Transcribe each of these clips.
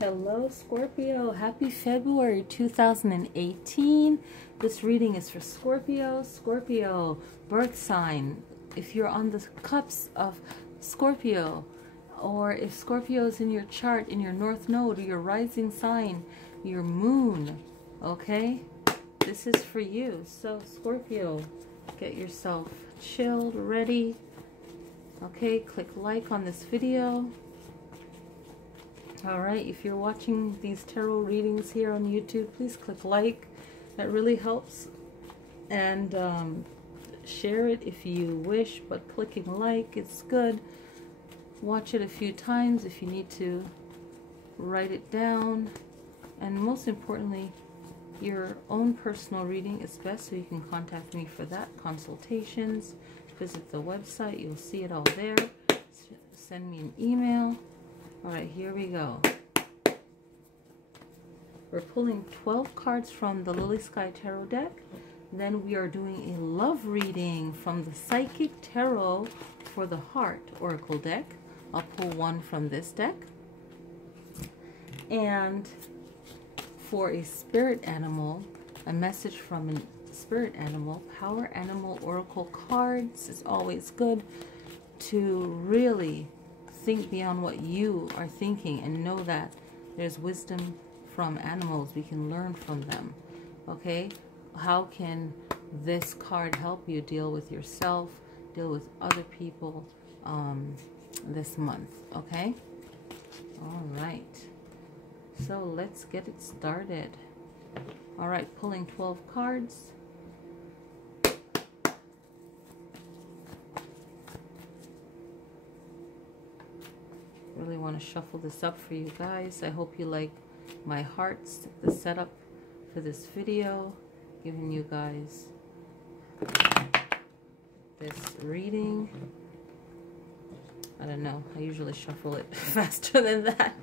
Hello Scorpio, happy February 2018. This reading is for Scorpio. Scorpio, birth sign. If you're on the cups of Scorpio, or if Scorpio is in your chart, in your north node, or your rising sign, your moon, okay? This is for you. So Scorpio, get yourself chilled, ready. Okay, click like on this video. Alright, if you're watching these tarot readings here on YouTube, please click like. That really helps. And share it if you wish, but clicking like, it's good. Watch it a few times if you need to write it down. And most importantly, your own personal reading is best, so you can contact me for that. Consultations, visit the website, you'll see it all there. Send me an email. Alright, here we go. We're pulling 12 cards from the Lilly Sky Tarot deck. Then we are doing a love reading from the Psychic Tarot for the Heart Oracle deck. I'll pull one from this deck. And for a spirit animal, a message from a spirit animal, Power Animal Oracle cards is always good to really think beyond what you are thinking and know that there's wisdom from animals. We can learn from them. Okay, how can this card help you deal with yourself, deal with other people this month? Okay, all right, so let's get it started. All right, pulling 12 cards. Really want to shuffle this up for you guys. I hope you like my hearts, the setup for this video, giving you guys this reading. I don't know, I usually shuffle it faster than that.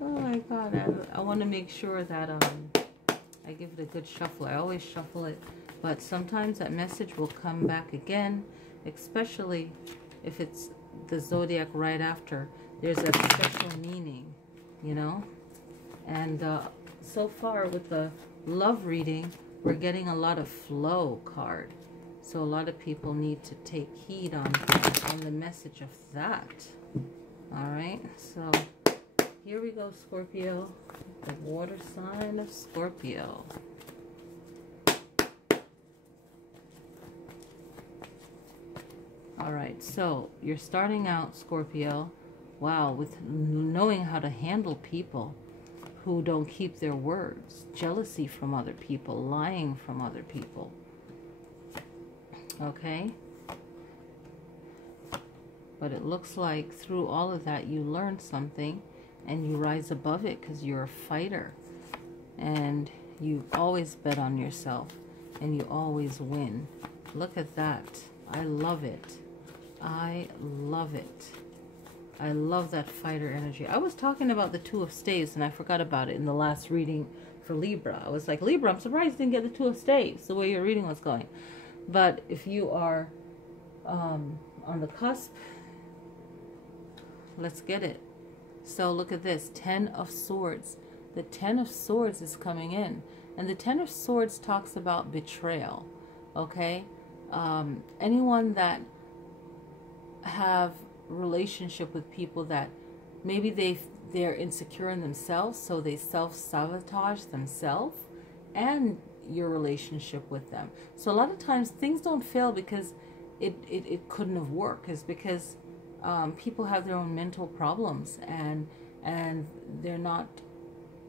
Oh my god, I want to make sure that I give it a good shuffle. I always shuffle it, but sometimes that message will come back again, especially if it's the zodiac right after. There's a special meaning, you know. And so far with the love reading, we're getting a lot of flow card, so a lot of people need to take heed on the message of that. All right, so here we go, Scorpio, the water sign of Scorpio. All right, so you're starting out, Scorpio, wow, with knowing how to handle people who don't keep their words, jealousy from other people, lying from other people. Okay? But it looks like through all of that, you learn something and you rise above it because you're a fighter. And you always bet on yourself and you always win. Look at that. I love it. I love it. I love that fighter energy. I was talking about the Two of Staves and I forgot about it in the last reading for Libra. I was like, Libra, I'm surprised you didn't get the Two of Staves the way your reading was going. But if you are on the cusp, let's get it. So look at this, 10 of Swords. The 10 of Swords is coming in. And the 10 of Swords talks about betrayal. Okay? Anyone that have relationship with people that maybe they're insecure in themselves, so they self-sabotage themselves and your relationship with them. So a lot of times things don't fail because it couldn't have worked. It's because people have their own mental problems and they're not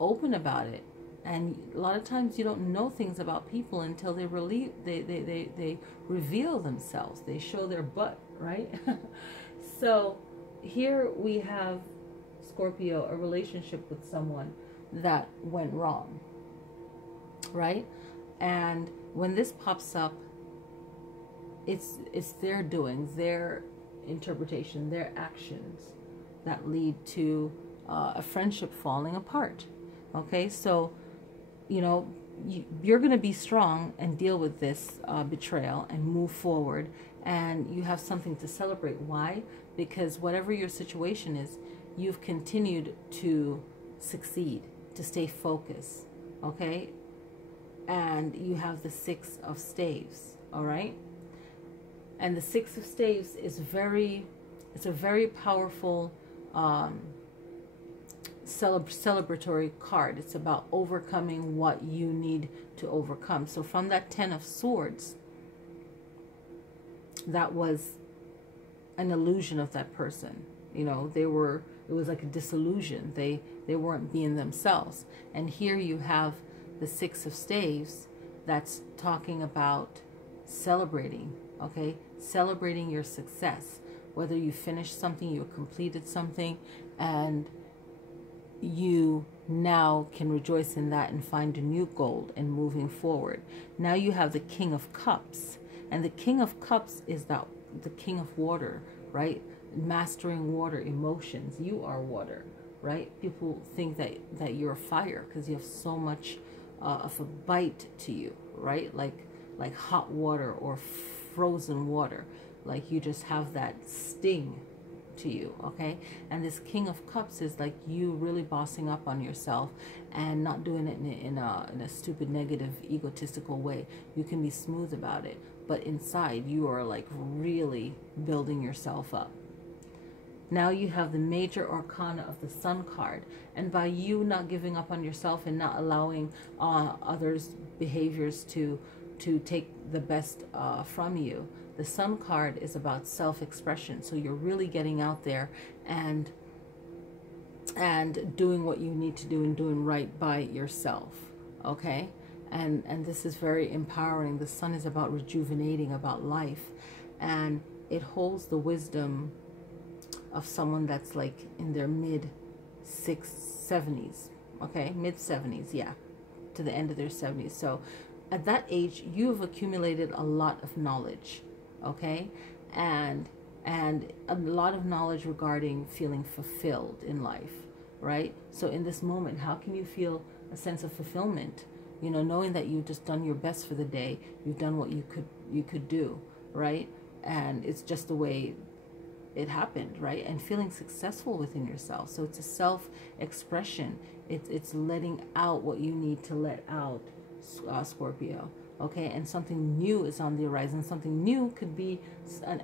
open about it. And a lot of times you don't know things about people until they reveal themselves. They show their butt, right? So here we have, Scorpio, a relationship with someone that went wrong, right? And when this pops up, it's their doings, their interpretation, their actions that lead to a friendship falling apart. Okay, so you know, you're going to be strong and deal with this betrayal and move forward, and you have something to celebrate. Why? Because whatever your situation is, you've continued to succeed, to stay focused, okay? And you have the Six of Staves, all right? And the Six of Staves is it's a very powerful celebratory card. It's about overcoming what you need to overcome. So from that Ten of Swords, that was an illusion of that person. You know, it was like a disillusion. They weren't being themselves. And here you have the Six of Staves that's talking about celebrating, okay? Celebrating your success. Whether you finished something, you completed something, and you now can rejoice in that and find a new goal and moving forward. Now you have the King of Cups. And the King of Cups is the King of Water, right? Mastering water emotions. You are water, right? People think that you're fire because you have so much of a bite to you, right? Like hot water or frozen water. Like you just have that sting to you, okay? And this King of Cups is like you really bossing up on yourself and not doing it in a stupid, negative, egotistical way. You can be smooth about it, but inside you are like really building yourself up. Now you have the Major Arcana of the Sun card, and by you not giving up on yourself and not allowing others' behaviors to take the best from you, the Sun card is about self-expression. So you're really getting out there and doing what you need to do and doing right by yourself, okay? And this is very empowering. The Sun is about rejuvenating, about life, and it holds the wisdom of someone that's like in their mid-70s, okay? Mid-70s, yeah, to the end of their 70s. So at that age, you have accumulated a lot of knowledge, okay? And a lot of knowledge regarding feeling fulfilled in life, right? So in this moment, how can you feel a sense of fulfillment? You know, knowing that you've just done your best for the day, you've done what you could do, right? And it's just the way it happened, right? And feeling successful within yourself. So it's a self-expression. It's letting out what you need to let out, Scorpio. Okay, and something new is on the horizon. Something new could be a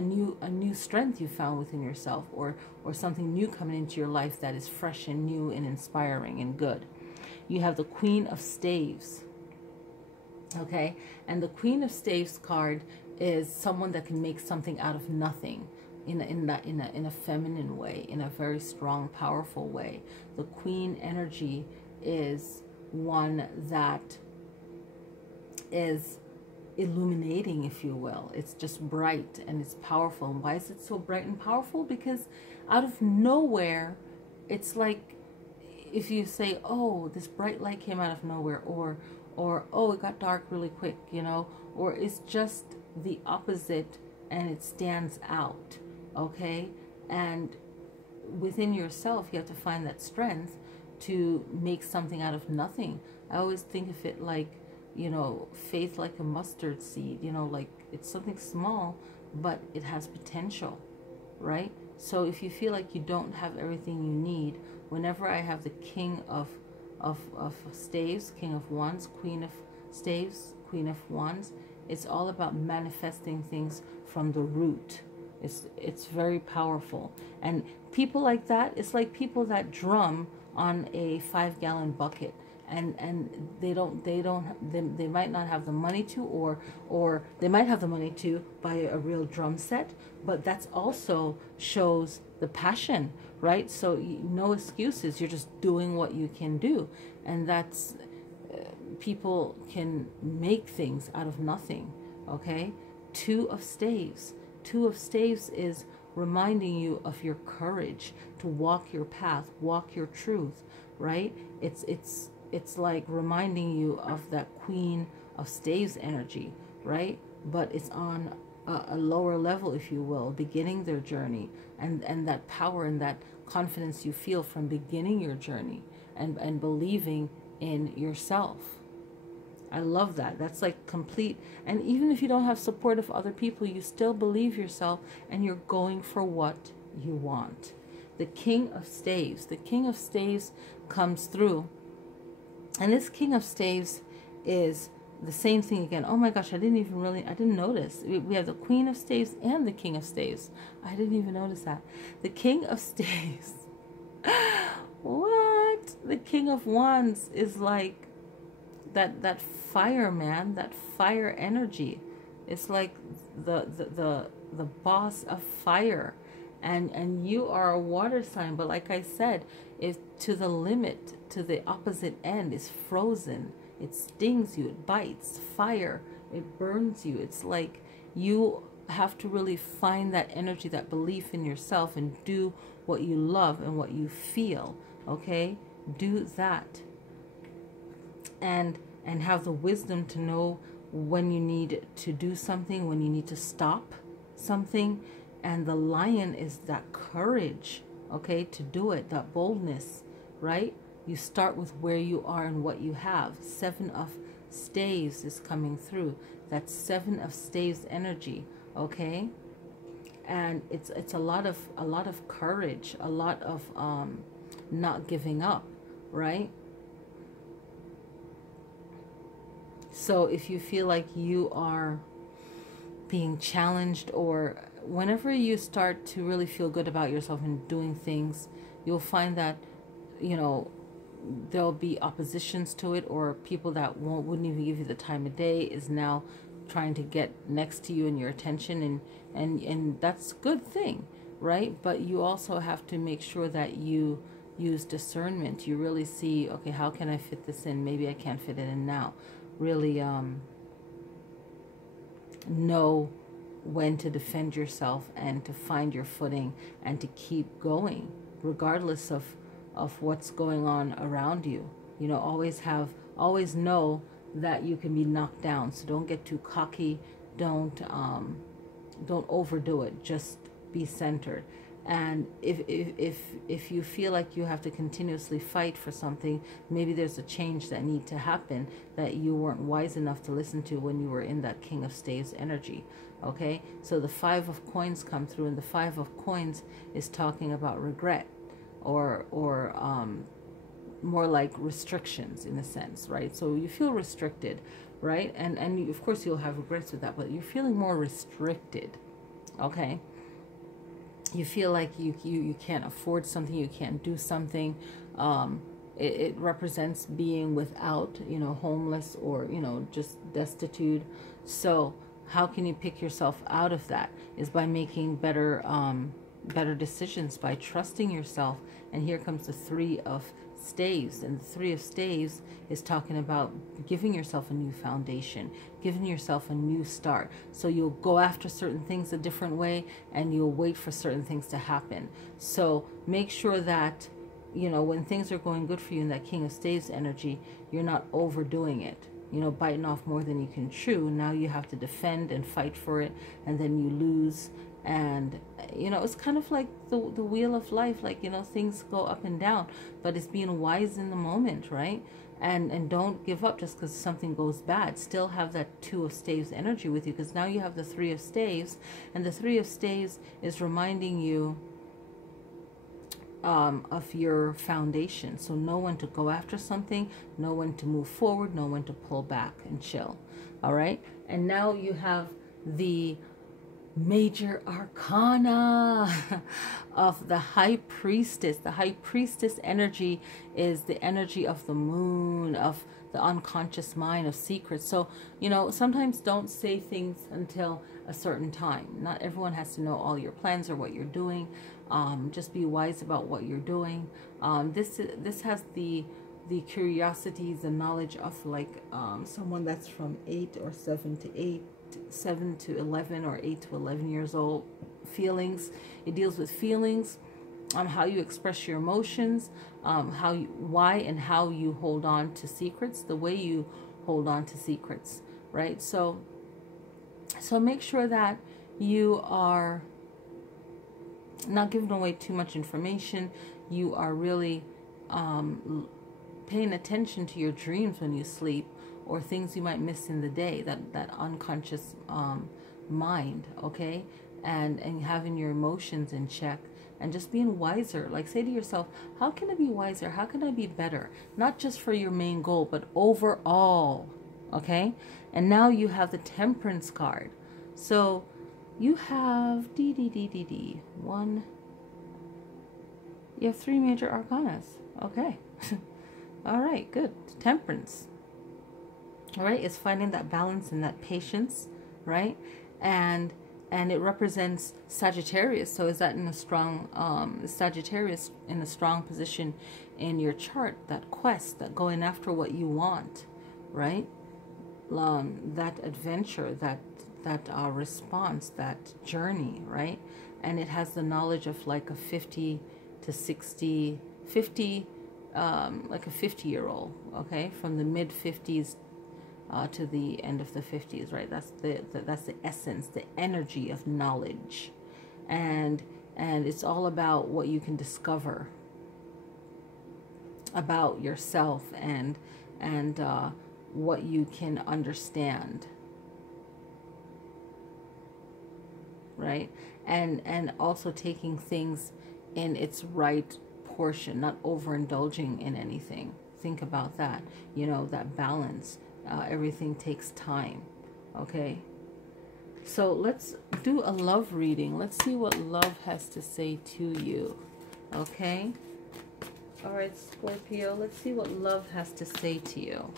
new strength you found within yourself, or something new coming into your life that is fresh and new and inspiring and good. You have the Queen of Staves. Okay, and the Queen of Staves card is someone that can make something out of nothing in a feminine way, in a very strong, powerful way. The Queen energy is one that is illuminating, if you will. It's just bright and it's powerful. And why is it so bright and powerful? Because out of nowhere, it's like if you say, oh, this bright light came out of nowhere, or oh, it got dark really quick, you know, or it's just the opposite and it stands out, okay? And within yourself, you have to find that strength to make something out of nothing. I always think of it like, you know, faith like a mustard seed, you know, like it's something small, but it has potential, right? So if you feel like you don't have everything you need, whenever I have the King of Staves, King of Wands, Queen of Staves, Queen of Wands, it's all about manifesting things from the root. It's very powerful. And people like that, it's like people that drum on a 5-gallon bucket. And they might not have the money to, or they might have the money to buy a real drum set, but that's also shows the passion, right? So no excuses. You're just doing what you can do, and that's people can make things out of nothing. Okay, Two of Staves. Two of Staves is reminding you of your courage to walk your path, walk your truth, right? It's like reminding you of that Queen of Staves energy, right? But it's on a lower level, if you will, beginning their journey, and that power and that confidence you feel from beginning your journey and believing in yourself. I love that. That's like complete. And even if you don't have support of other people, you still believe yourself and you're going for what you want. the King of Staves. The King of Staves comes through. And this King of Staves is the same thing again. Oh my gosh, I didn't notice. We have the Queen of Staves and the King of Staves. I didn't even notice that. The King of Staves. What? The King of Wands is like that fire, man, that fire energy. It's like the boss of fire. And you are a water sign, but like I said, if to the limit, to the opposite end is frozen. It stings you, it bites, fire, it burns you. It's like you have to really find that energy, that belief in yourself, and do what you love and what you feel, okay? Do that. And have the wisdom to know when you need to do something, when you need to stop something. And the lion is that courage, okay, to do it, that boldness, right? You start with where you are and what you have. 7 of Staves is coming through. That's 7 of Staves energy, okay? And it's a lot of courage, a lot of not giving up, right? So if you feel like you are being challenged, or whenever you start to really feel good about yourself and doing things, you'll find that, you know, there'll be oppositions to it, or people that wouldn't even give you the time of day is now trying to get next to you and your attention, and that's a good thing, right? But you also have to make sure that you use discernment. You really see, okay, how can I fit this in? Maybe I can't fit it in now. Really know when to defend yourself and to find your footing and to keep going regardless of what's going on around you. You know, always know that you can be knocked down. So don't get too cocky. Don't overdo it. Just be centered. And if you feel like you have to continuously fight for something, maybe there's a change that needs to happen that you weren't wise enough to listen to when you were in that King of Staves energy. Okay, so the 5 of Coins come through, and the 5 of Coins is talking about regret, or more like restrictions in a sense, right? So you feel restricted, right? And you, of course you'll have regrets with that, but you're feeling more restricted, okay? You feel like you can't afford something, you can't do something. It represents being without, you know, homeless, or, you know, just destitute. So how can you pick yourself out of that? Is by making better decisions, by trusting yourself. And here comes the 3 of Staves, and the 3 of Staves is talking about giving yourself a new foundation, giving yourself a new start. So you'll go after certain things a different way, and you'll wait for certain things to happen. So make sure that, you know, when things are going good for you in that King of Staves energy, you're not overdoing it, you know, biting off more than you can chew. Now you have to defend and fight for it, and then you lose. And, you know, it's kind of like the wheel of life. Like, you know, things go up and down, but it's being wise in the moment, right? And don't give up just because something goes bad. Still have that 2 of Staves energy with you, because now you have the 3 of Staves, and the 3 of Staves is reminding you of your foundation. So know when to go after something, know when to move forward, know when to pull back and chill. All right. And now you have the major arcana of the High Priestess. The High Priestess energy is the energy of the moon, of the unconscious mind, of secrets. So, you know, sometimes don't say things until a certain time. Not everyone has to know all your plans or what you're doing. Just be wise about what you're doing. This has the curiosity, the knowledge of like someone that's from 8 or 7 to 11, or 8 to 11 years old. Feelings. It deals with feelings, how you express your emotions, why and how you hold on to secrets, the way you hold on to secrets, right? So make sure that you are not giving away too much information. You are really paying attention to your dreams when you sleep, or things you might miss in the day, that unconscious mind, okay? And having your emotions in check, and just being wiser. Like, say to yourself, how can I be wiser? How can I be better? Not just for your main goal, but overall. Okay? And now you have the Temperance card. So you have one. You have 3 major arcanas. Okay. All right, good. Temperance. All right, it's finding that balance and that patience, right? And it represents Sagittarius. So is that in a strong Sagittarius in a strong position in your chart? That quest, that going after what you want, right? That adventure, that response, that journey, right? And it has the knowledge of like a 50 to 60, 50, like a 50-year-old, okay, from the mid 50s to the end of the 50s, right? That's the essence, the energy of knowledge, and it's all about what you can discover about yourself and what you can understand, right? And also taking things in its right portion, not overindulging in anything. Think about that, you know, that balance. Everything takes time, okay? So let's do a love reading. Let's see what love has to say to you, okay? All right, Scorpio, let's see what love has to say to you.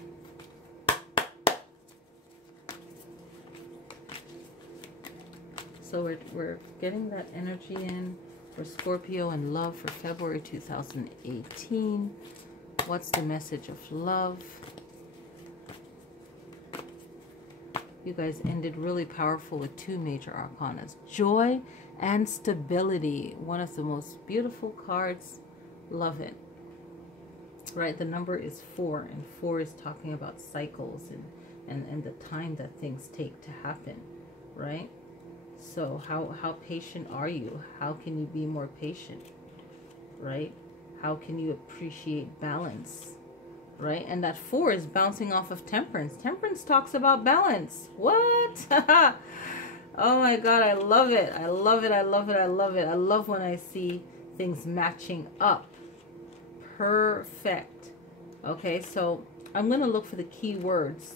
So we're getting that energy in for Scorpio and love for February 2018. What's the message of love? You guys ended really powerful with 2 major arcanas. Joy and stability. One of the most beautiful cards. Love it. Right, the number is 4, and 4 is talking about cycles and the time that things take to happen, right? So how patient are you? How can you be more patient, right? How can you appreciate balance, right? And that 4 is bouncing off of Temperance. Temperance talks about balance. What? Oh my God, I love it. I love it. I love it. I love it. I love when I see things matching up. Perfect. Okay, so I'm going to look for the key words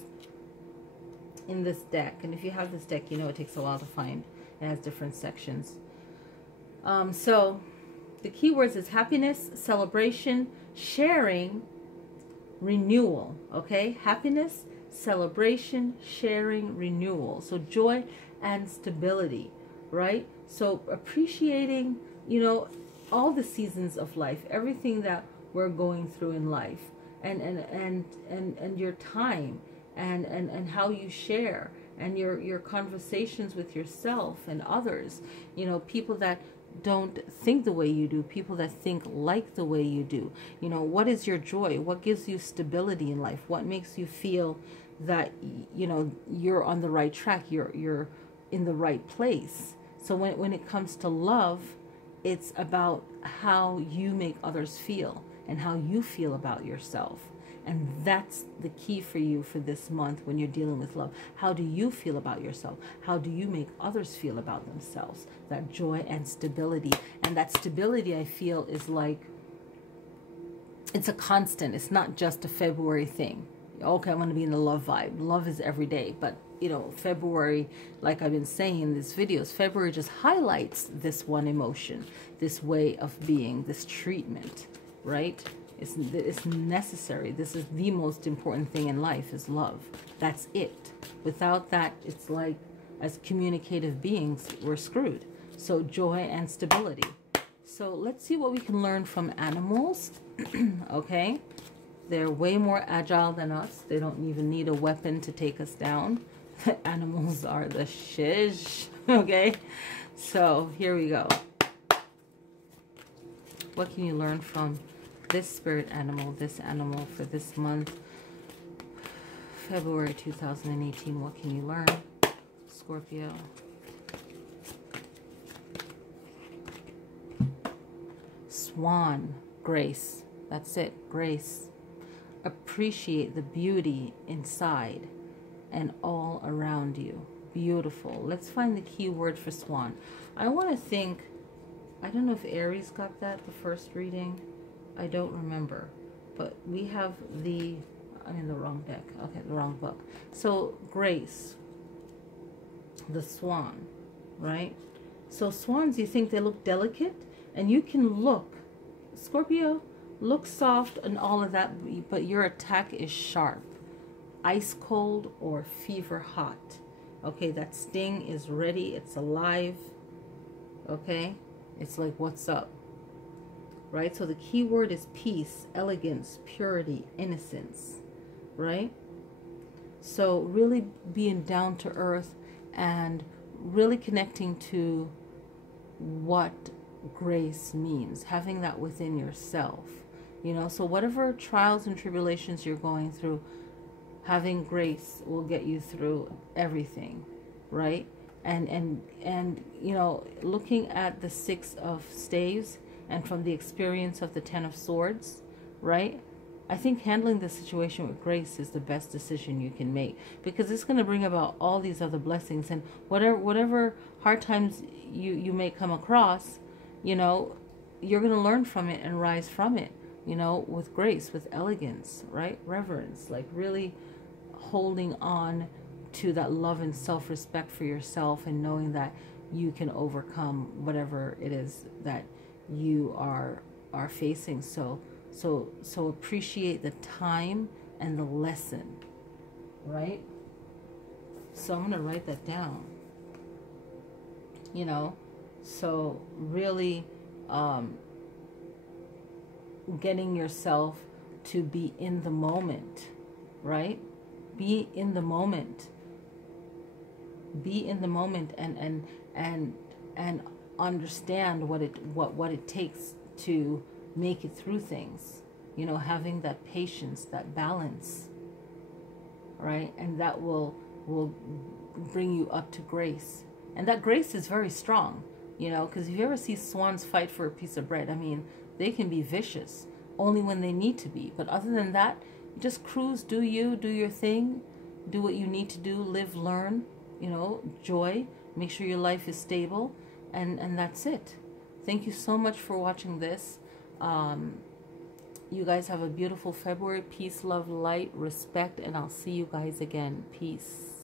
in this deck. And if you have this deck, you know it takes a while to find. It has different sections. So the keywords is happiness, celebration, sharing, renewal. Okay, happiness, celebration, sharing, renewal. So joy and stability, right? So appreciating, you know, all the seasons of life, everything that we're going through in life, and your time, and how you share, and your conversations with yourself and others, you know, people that don't think the way you do, people that think like the way you do. You know, what is your joy? What gives you stability in life? What makes you feel that, you know, you're on the right track, you're in the right place? So when it comes to love, it's about how you make others feel and how you feel about yourself. And that's the key for you for this month when you're dealing with love. How do you feel about yourself? How do you make others feel about themselves? That joy and stability. And that stability, I feel, is like, it's a constant. It's not just a February thing. Okay, I'm going to be in the love vibe. Love is every day. But, you know, February, like I've been saying in these videos, February just highlights this one emotion, this way of being, this treatment, right? It's necessary. This is the most important thing in life, is love. That's it. Without that, it's like, as communicative beings, we're screwed. So joy and stability. So let's see what we can learn from animals. Okay? They're way more agile than us. They don't even need a weapon to take us down. Animals are the shish. Okay? So here we go. What can you learn from this spirit animal, this animal for this month, February 2018? What can you learn, Scorpio? Swan, grace. That's it, grace. Appreciate the beauty inside and all around you. Beautiful. Let's find the key word for swan. I want to think I don't know if Aries got that, the first reading. I don't remember. But we have I'm in the wrong deck. Okay, the wrong book. So, Grace, the swan, right? So, swans, you think they look delicate? And you can look, Scorpio, look soft and all of that, but your attack is sharp. Ice cold or fever hot. Okay, that sting is ready. It's alive. Okay, it's like, what's up? Right? So the key word is peace, elegance, purity, innocence. Right? So really being down to earth and really connecting to what grace means, having that within yourself. You know, so whatever trials and tribulations you're going through, having grace will get you through everything, right? And you know, looking at the 6 of staves and from the experience of the 10 of swords, right? I think handling the situation with grace is the best decision you can make, because it's going to bring about all these other blessings. And whatever hard times you may come across, you know, you're going to learn from it and rise from it, you know, with grace, with elegance, right? Reverence, like really holding on to that love and self-respect for yourself, and knowing that you can overcome whatever it is that you are facing. So appreciate the time and the lesson, right? So I'm going to write that down, you know. So really getting yourself to be in the moment, right? Be in the moment. Be in the moment and understand what it takes to make it through things. You know, having that patience, that balance, right? And that will bring you up to grace. And that grace is very strong, you know, because if you ever see swans fight for a piece of bread, I mean, they can be vicious only when they need to be. But other than that, just cruise, do your thing, do what you need to do, live, learn, you know, joy, make sure your life is stable, and that's it. Thank you so much for watching this. You guys have a beautiful February. Peace, love, light, respect, and I'll see you guys again. Peace.